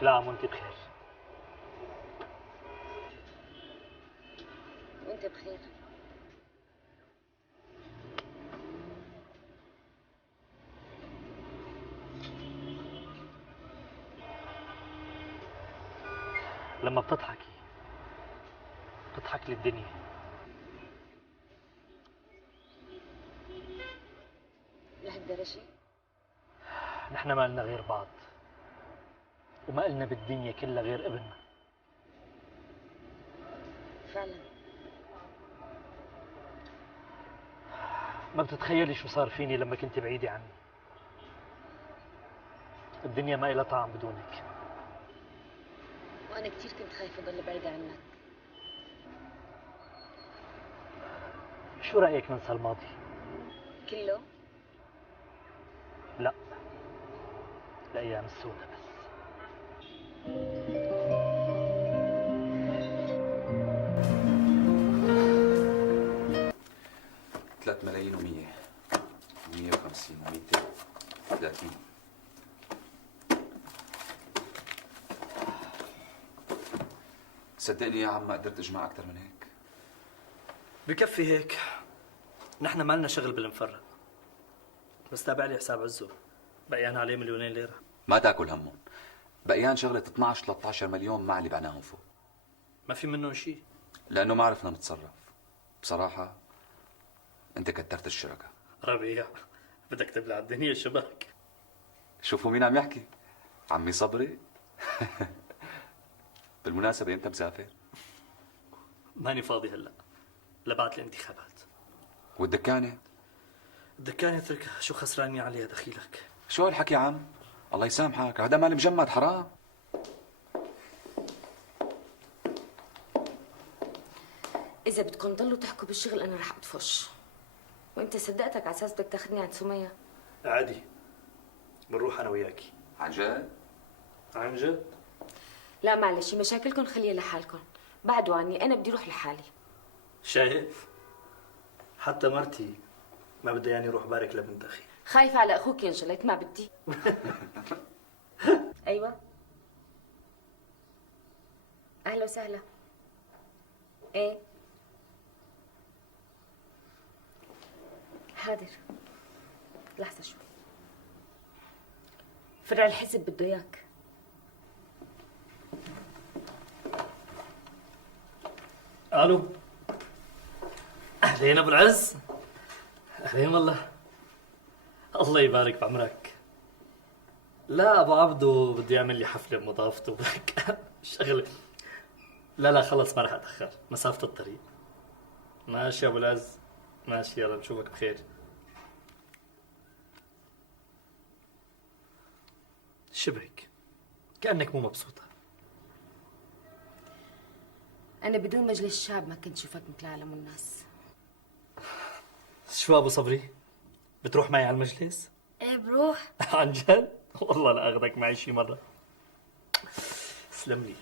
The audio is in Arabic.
كل عام وانت بخير. وانت بخير. لما بتضحكي بتضحك لي الدنيا. لهالدرجة؟ نحن ما لنا غير بعض، وما لنا بالدنيا كلها غير ابننا. فعلا. ما بتتخيلي شو صار فيني لما كنت بعيدة عني. الدنيا ما إلها طعم بدونك. وأنا كتير كنت خايفة أضل بعيدة عنك. شو رأيك ننسى الماضي؟ كله؟ لا، الأيام السوداء بس. 3,100,000 150 و200 30. صدقني يا عم ما قدرت اجمع اكثر من هيك. بكفي هيك، نحن ما لنا شغل بالمفرق. بس تابع لي حساب عزو، بقيان عليه 2,000,000 ليرة. ما تاكل همهم، بقيان شغله 12 13 مليون مع اللي بعناهم فوق. ما في منهم شيء. لانه ما عرفنا نتصرف. بصراحه انت كترت الشركه. ربيع، بدك تبلع الدنيا شبك. شوفوا مين عم يحكي، عمي صبري. بالمناسبه انت مسافر؟ ماني فاضي هلا، لبعد الانتخابات. والدكانه؟ الدكان اتركها، شو خسراني عليها دخيلك؟ شو هالحكي يا عم؟ الله يسامحك، هذا مال مجمد حرام. إذا بدكم تضلوا تحكوا بالشغل أنا رح أطفش. وأنت صدقتك على أساس بدك تاخذني عند سمية. عادي، بنروح أنا وياكي. عن جد؟ عن جد؟ لا معلش، مشاكلكم خليها لحالكم. بعدوا عني، أنا بدي أروح لحالي. شايف؟ حتى مرتي ما بدها يعني يروح بارك لبنت أخي. خايفة على أخوك ينجلط، ما بدي. أيوة. أهلا وسهلا. إيه؟ حاضر. لحظة شوي. فرع الحزب بده إياك. الو، اهلين ابو العز. اهلين والله، الله يبارك بعمرك. لا ابو عبدو بده يعمل لي حفله بمضافته بك شغله. لا خلص ما راح اتاخر، مسافه الطريق. ماشي يا ابو العز، ماشي، يلا بشوفك بخير. شبهك كانك مو مبسوطه. أنا بدون مجلس الشعب ما كنت شوفك مثل عالم الناس. شو ابو صبري، بتروح معي على المجلس؟ إيه بروح. عن جد؟ والله لا اخذك معي شي مره. سلم لي.